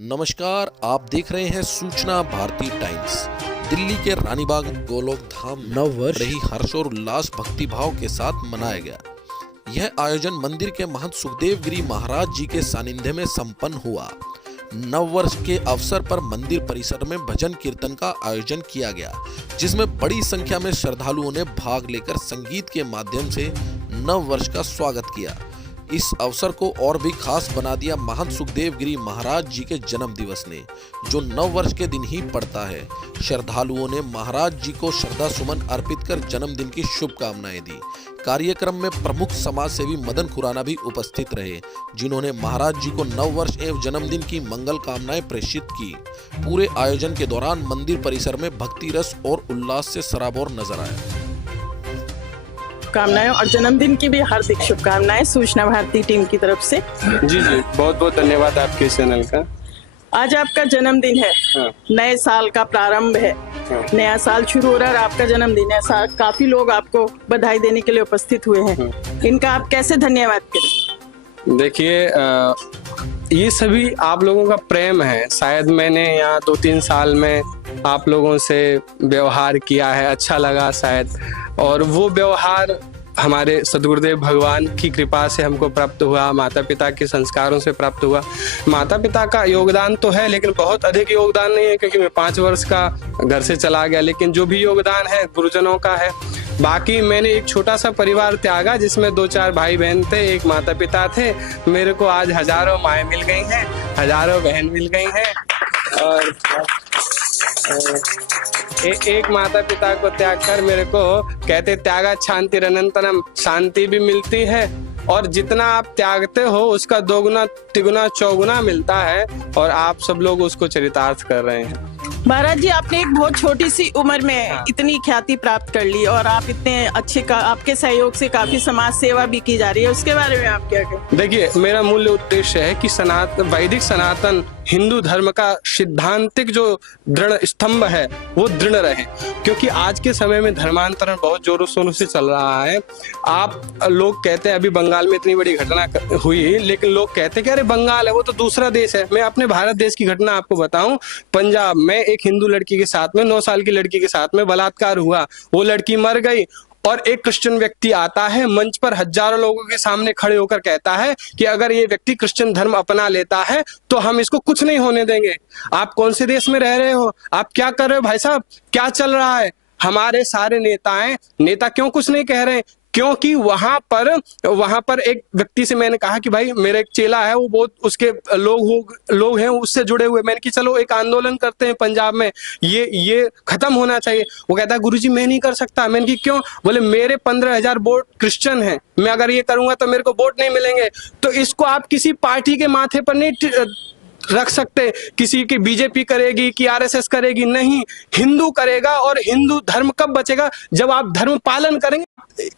नमस्कार, आप देख रहे हैं सूचना भारती टाइम्स। दिल्ली के रानीबाग गोलोक धाम नव वर्ष बड़े ही हर्ष और उल्लास भक्तिभाव के साथ मनाया गया। यह आयोजन मंदिर के महंत सुखदेव गिरी महाराज जी के सानिध्य में संपन्न हुआ। नव वर्ष के अवसर पर मंदिर परिसर में भजन कीर्तन का आयोजन किया गया, जिसमें बड़ी संख्या में श्रद्धालुओं ने भाग लेकर संगीत के माध्यम से नव वर्ष का स्वागत किया। इस अवसर को और भी खास बना दिया महंत सुखदेव गिरी महाराज जी के जन्म दिवस ने, जो नव वर्ष के दिन ही पड़ता है। श्रद्धालुओं ने महाराज जी को श्रद्धा सुमन अर्पित कर जन्मदिन की शुभकामनाएं दी। कार्यक्रम में प्रमुख समाज सेवी मदन खुराना भी उपस्थित रहे, जिन्होंने महाराज जी को नव वर्ष एवं जन्मदिन की मंगल कामनाएं प्रेषित की। पूरे आयोजन के दौरान मंदिर परिसर में भक्ति रस और उल्लास से सराबोर नजर आया। कामनाएं और जन्मदिन की भी हार्दिक शुभकामनाएं सूचना भारती टीम की तरफ से। जी बहुत बहुत धन्यवाद आपके चैनल का। आज आपका जन्मदिन है। हाँ। नए साल का प्रारंभ है। हाँ। नया साल शुरू हो रहा है और आपका जन्मदिन है। काफी लोग आपको बधाई देने के लिए उपस्थित हुए हैं। हाँ। इनका आप कैसे धन्यवाद करें? देखिए, ये सभी आप लोगों का प्रेम है। शायद मैंने यहाँ 2-3 साल में आप लोगों से व्यवहार किया है, अच्छा लगा शायद, और वो व्यवहार हमारे सद्गुरुदेव भगवान की कृपा से हमको प्राप्त हुआ, माता पिता के संस्कारों से प्राप्त हुआ। माता पिता का योगदान तो है, लेकिन बहुत अधिक योगदान नहीं है, क्योंकि मैं 5 वर्ष का घर से चला गया, लेकिन जो भी योगदान है गुरुजनों का है। बाकी मैंने एक छोटा सा परिवार त्यागा, जिसमें 2-4 भाई बहन थे, एक माता पिता थे। मेरे को आज हजारों माएँ मिल गई हैं, हजारों बहन मिल गई हैं, और एक माता पिता को त्याग कर मेरे को कहते त्यागा शांति अनंतरम, शांति भी मिलती है, और जितना आप त्यागते हो उसका 2 तिगुना 4 मिलता है, और आप सब लोग उसको चरितार्थ कर रहे हैं। महाराज जी, आपने एक बहुत छोटी सी उम्र में इतनी ख्याति प्राप्त कर ली, और आप इतने अच्छे आपके सहयोग से काफी समाज सेवा भी की जा रही है, उसके बारे में आप क्या कहें? देखिए, मेरा मूल उद्देश्य है कि वैदिक सनातन हिंदू धर्म का सिद्धांतिक जो दृढ़ स्तंभ है वो दृढ़ रहे, क्योंकि आज के समय में धर्मांतरण बहुत जोरों शोरों से चल रहा है। आप लोग कहते हैं अभी बंगाल में इतनी बड़ी घटना हुई, लेकिन लोग कहते हैं कि अरे बंगाल है, वो तो दूसरा देश है। मैं अपने भारत देश की घटना आपको बताऊं। पंजाब में एक हिंदू लड़की के साथ में 9 साल की लड़की के साथ में बलात्कार हुआ, वो लड़की मर गई, और एक क्रिश्चियन व्यक्ति आता है मंच पर, हजारों लोगों के सामने खड़े होकर कहता है कि अगर ये व्यक्ति क्रिश्चियन धर्म अपना लेता है तो हम इसको कुछ नहीं होने देंगे। आप कौन से देश में रह रहे हो? आप क्या कर रहे हो भाई साहब? क्या चल रहा है? हमारे सारे नेता क्यों कुछ नहीं कह रहे हैं? क्योंकि वहां पर एक व्यक्ति से मैंने कहा कि भाई मेरा एक चेला है, वो बहुत उसके लोग हैं उससे जुड़े हुए। मैंने कि चलो एक आंदोलन करते हैं पंजाब में, ये खत्म होना चाहिए। वो कहता है गुरुजी मैं नहीं कर सकता। मैंने कि क्यों? बोले मेरे 15,000 वोट क्रिश्चियन हैं, मैं अगर ये करूंगा तो मेरे को वोट नहीं मिलेंगे। तो इसको आप किसी पार्टी के माथे पर नहीं रख सकते, किसी की बीजेपी करेगी कि आरएसएस करेगी, नहीं, हिंदू करेगा। और हिंदू धर्म कब बचेगा? जब आप धर्म पालन करेंगे।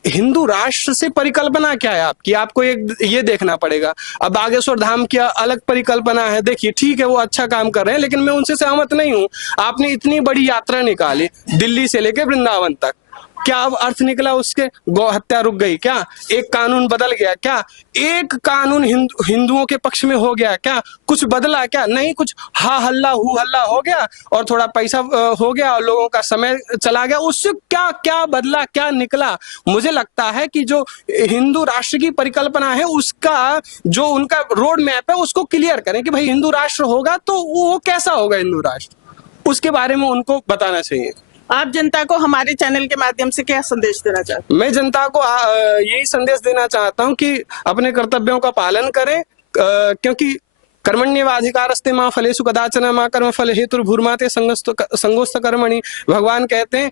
हिंदू राष्ट्र से परिकल्पना क्या है आपकी? आपको ये देखना पड़ेगा। अब बागेश्वर धाम की अलग परिकल्पना है। देखिए ठीक है, वो अच्छा काम कर रहे हैं, लेकिन मैं उनसे सहमत नहीं हूँ। आपने इतनी बड़ी यात्रा निकाली दिल्ली से लेके वृंदावन तक, क्या अब अर्थ निकला उसके? गौ हत्या रुक गई क्या? एक कानून बदल गया क्या? एक कानून हिंदुओं के पक्ष में हो गया क्या? कुछ बदला क्या? नहीं, कुछ हा हल्ला हो गया, और थोड़ा पैसा हो गया, और लोगों का समय चला गया। उससे क्या बदला, क्या निकला? मुझे लगता है कि जो हिंदू राष्ट्र की परिकल्पना है, उसका जो उनका रोड मैप है उसको क्लियर करें कि भाई हिंदू राष्ट्र होगा तो वो कैसा होगा हिंदू राष्ट्र, उसके बारे में उनको बताना चाहिए। आप जनता को हमारे चैनल के माध्यम से क्या संदेश देना चाहते हैं? मैं जनता को यही संदेश देना चाहता हूं कि अपने कर्तव्यों का पालन करें, क्योंकि कर्मण्येवाधिकारस्ते मां फलेषु कदाचन मां कर्म फल हेतुर्भुर्माते संगोस्त कर्मणि। भगवान कहते हैं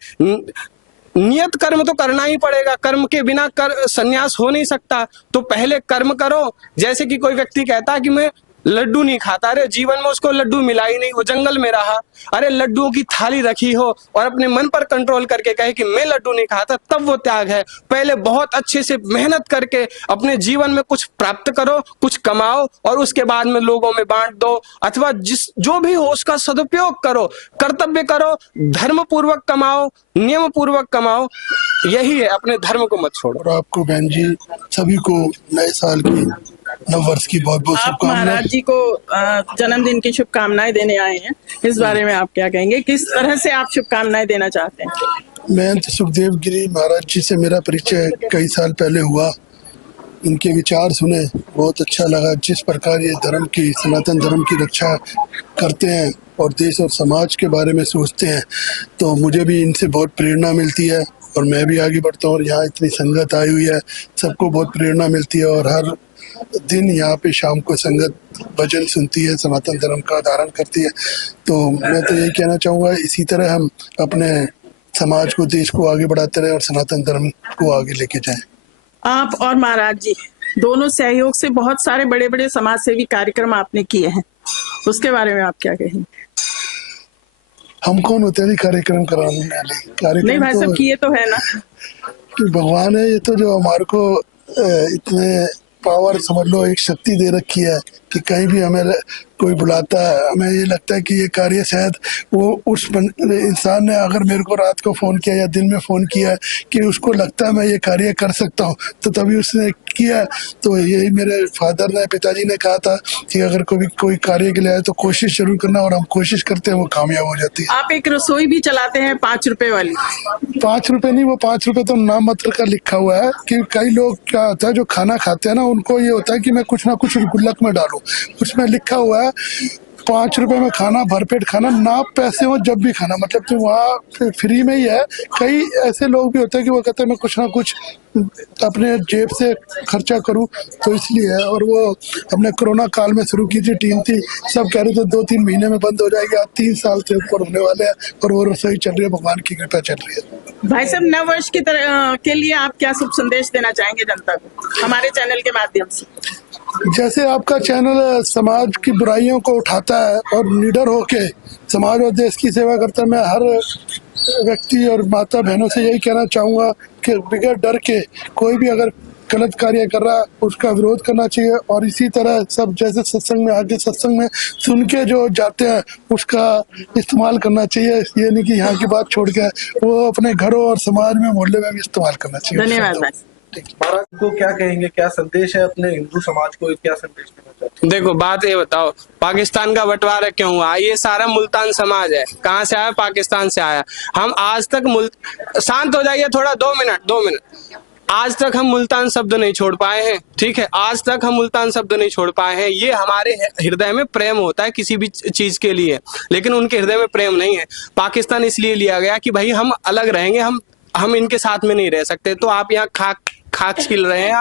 नियत कर्म तो करना ही पड़ेगा, कर्म के बिना संन्यास हो नहीं सकता। तो पहले कर्म करो। जैसे कि कोई व्यक्ति कहता है कि मैं लड्डू नहीं खाता, अरे जीवन में उसको लड्डू मिला ही नहीं, वो जंगल में रहा। अरे लड्डुओं की थाली रखी हो और अपने मन पर कंट्रोल करके कहे कि मैं लड्डू नहीं खाता, तब वो त्याग है। पहले बहुत अच्छे से मेहनत करके अपने जीवन में कुछ प्राप्त करो, कुछ कमाओ, और उसके बाद में लोगों में बांट दो, अथवा जो भी हो उसका सदुपयोग करो, कर्तव्य करो, धर्म पूर्वक कमाओ, नियम पूर्वक कमाओ। यही है, अपने धर्म को मत छोड़ो। और आपको बहन जी सभी को नए साल की नव वर्ष की बहुत बहुत आप शुभकामनाएं। महाराज जी को जन्मदिन की शुभकामनाएं देने आए हैं, इस बारे में आप क्या कहेंगे? किस तरह से आप शुभकामनाएं देना चाहते हैं? मैं तो सुखदेव गिरी महाराज जी से मेरा परिचय कई साल पहले हुआ। इनके विचार सुने, बहुत अच्छा लगा। जिस प्रकार ये धर्म की, सनातन धर्म की रक्षा करते हैं और देश और समाज के बारे में सोचते हैं, तो मुझे भी इनसे बहुत प्रेरणा मिलती है और मैं भी आगे बढ़ता हूँ। और यहाँ इतनी संगत आई हुई है, सबको बहुत प्रेरणा मिलती है और हर दिन यहाँ पे शाम को संगत भजन सुनती है, सनातन धर्म का धारण करती है। तो मैं तो यही कहना चाहूँगा, इसी तरह हम अपने समाज को, देश को आगे बढ़ाते रहे और सनातन धर्म को आगे लेके जाएं। आप और महाराज जी दोनों सहयोग से बहुत सारे बड़े बड़े समाज सेवी कार्यक्रम आपने किए हैं, उसके बारे में आप क्या कहेंगे? हम कौन होते हैं कार्यक्रम कराने वाले? कार्यक्रम नहीं भाई साहब, तो किए तो है ना। भगवान है, ये तो जो हमारे को इतने पावर समझ लो, एक शक्ति दे रखी है कि कहीं भी हमें कोई बुलाता है, हमें ये लगता है कि ये कार्य शायद वो उस इंसान ने अगर मेरे को रात को फ़ोन किया या दिन में फ़ोन किया कि उसको लगता है मैं ये कार्य कर सकता हूँ, तो तभी उसने किया। तो यही मेरे फादर ने, पिताजी ने कहा था कि अगर कोई कार्य के लिए आए तो कोशिश जरूर करना, और हम कोशिश करते हैं, वो कामयाब हो जाती है। आप एक रसोई भी चलाते हैं 5 रुपए वाली। 5 रुपए नहीं, वो 5 रुपए तो नाम मात्र का लिखा हुआ है कि कई लोग क्या होता है जो खाना खाते हैं ना, उनको ये होता है कि मैं कुछ ना कुछ गुल्लक में डालूं। उसमें लिखा हुआ है 5 रुपए में खाना, भरपेट खाना, ना पैसे हो जब भी खाना, मतलब तो वहाँ फ्री में ही है। कई ऐसे लोग भी होते हैं कि वो कहते हैं मैं कुछ ना कुछ अपने जेब से खर्चा करूं, तो इसलिए है। और वो हमने कोरोना काल में शुरू की थी, टीम थी, सब कह रहे थे 2-3 महीने में बंद हो जाएगी, आज 3 साल से ऊपर होने वाले हैं और वो रसोई चल रही है, भगवान की कृपा चल रही है। भाई साहब, नव वर्ष की तरह के लिए आप क्या शुभ संदेश देना चाहेंगे जनता को हमारे चैनल के माध्यम से? जैसे आपका चैनल समाज की बुराइयों को उठाता है और निडर होके समाज और देश की सेवा करता है, मैं हर व्यक्ति और माता बहनों से यही कहना चाहूँगा कि बगैर डर के कोई भी अगर गलत कार्य कर रहा है उसका विरोध करना चाहिए। और इसी तरह सब जैसे सत्संग में आके सत्संग में सुन के जो जाते हैं उसका इस्तेमाल करना चाहिए। ये नहीं कि यहाँ की बात छोड़ के वो अपने घरों और समाज में, मोहल्ले में भी इस्तेमाल करना चाहिए। धन्यवाद भाई। महाराज को क्या कहेंगे, क्या संदेश है अपने हिंदू समाज को, क्या संदेश देना चाहते हैं? देखो, बात ये बताओ, पाकिस्तान का बंटवारा क्यों हुआ? ये सारा मुल्तान समाज है। कहाँ से आया? पाकिस्तान से आया। हम आज तक शांत हो जाइए थोड़ा, 2 मिनट। आज तक हम मुल्तान शब्द नहीं छोड़ पाए हैं, ठीक है? आज तक हम मुल्तान शब्द नहीं छोड़ पाए हैं। ये हमारे हृदय में प्रेम होता है किसी भी चीज के लिए, लेकिन उनके हृदय में प्रेम नहीं है। पाकिस्तान इसलिए लिया गया कि भाई हम अलग रहेंगे, हम इनके साथ में नहीं रह सकते। तो आप यहाँ खाक छिल रहे हैं,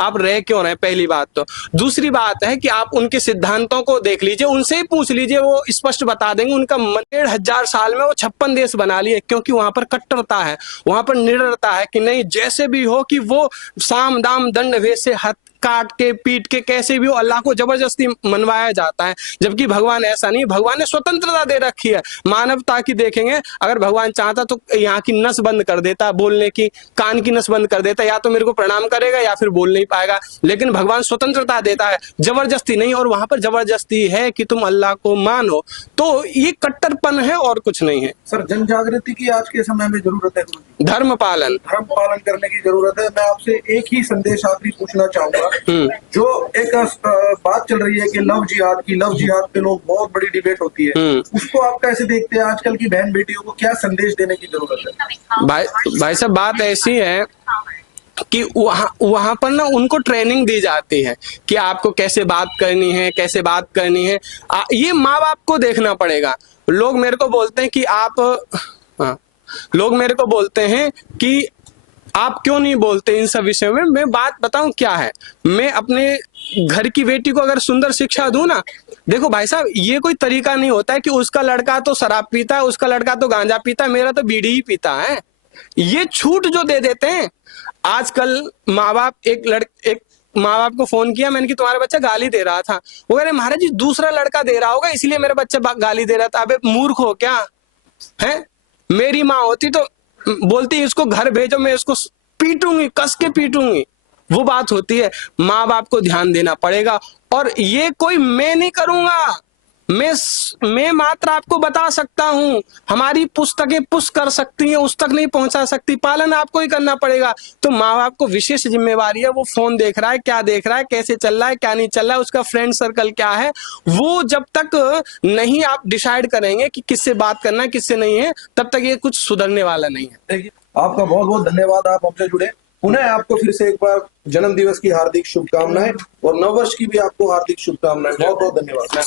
आप रह क्यों रहे हैं? पहली बात तो। दूसरी बात है कि आप उनके सिद्धांतों को देख लीजिए, उनसे ही पूछ लीजिए, वो स्पष्ट बता देंगे। उनका 1500 साल में वो 56 देश बना लिए, क्योंकि वहां पर कट्टरता है, वहां पर निडरता है कि नहीं, जैसे भी हो कि वो साम दाम दंड भेद से काट के पीट के कैसे भी हो अल्लाह को जबरदस्ती मनवाया जाता है। जबकि भगवान ऐसा नहीं, भगवान ने स्वतंत्रता दे रखी है, मानवता की। देखेंगे अगर भगवान चाहता तो यहाँ की नस बंद कर देता, बोलने की, कान की नस बंद कर देता, या तो मेरे को प्रणाम करेगा या फिर बोल नहीं पाएगा। लेकिन भगवान स्वतंत्रता देता है, जबरदस्ती नहीं। और वहां पर जबरदस्ती है कि तुम अल्लाह को मानो, तो ये कट्टरपन है और कुछ नहीं है। सर, जन जागृति की आज के समय में जरूरत है, धर्म पालन करने की जरूरत है। मैं आपसे एक ही संदेश आखिरी पूछना चाहूंगा। जो एक बात चल रही है कि लव जिहाद पे लोग बहुत बड़ी डिबेट होती है, उसको आप कैसे देखते हैं? आजकल की बहन बेटियों को क्या संदेश देने की जरूरत है? भाई साहब, बात ऐसी है कि वहां पर ना उनको ट्रेनिंग दी जाती है कि आपको कैसे बात करनी है, कैसे बात करनी है। ये माँ बाप को देखना पड़ेगा। लोग मेरे को बोलते हैं कि आप क्यों नहीं बोलते इन सब विषयों में। मैं बात बताऊं क्या है, मैं अपने घर की बेटी को अगर सुंदर शिक्षा दूं ना, देखो भाई साहब, ये कोई तरीका नहीं होता है कि उसका लड़का तो शराब पीता है, उसका लड़का तो गांजा पीता है, मेरा तो बीड़ी ही पीता है। ये छूट जो दे देते हैं आजकल माँ बाप। एक माँ बाप को फोन किया मैंने कि तुम्हारा बच्चा गाली दे रहा था। वो कह रहे महाराज जी दूसरा लड़का दे रहा होगा इसलिए मेरा बच्चा गाली दे रहा था। अबे मूर्ख हो क्या है? मेरी माँ होती तो बोलती इसको घर भेजो, मैं इसको पीटूंगी, कस के पीटूंगी। वो बात होती है। माँ बाप को ध्यान देना पड़ेगा। और ये कोई मैं नहीं करूंगा, मैं मात्र आपको बता सकता हूं, हमारी पुस्तकें पुश कर सकती हैं, उस तक नहीं पहुंचा सकती, पालन आपको ही करना पड़ेगा। तो माँ बाप को विशेष जिम्मेवारी है, वो फोन देख रहा है, क्या देख रहा है, कैसे चल रहा है, क्या नहीं चल रहा है, उसका फ्रेंड सर्कल क्या है, वो जब तक नहीं आप डिसाइड करेंगे कि किससे बात करना है किससे नहीं है, तब तक ये कुछ सुधरने वाला नहीं है। देखिए, आपका बहुत बहुत धन्यवाद, आप हमसे जुड़े। पुनः आपको फिर से एक बार जन्म दिवस की हार्दिक शुभकामनाएं और नववर्ष की भी आपको हार्दिक शुभकामनाएं। बहुत बहुत धन्यवाद।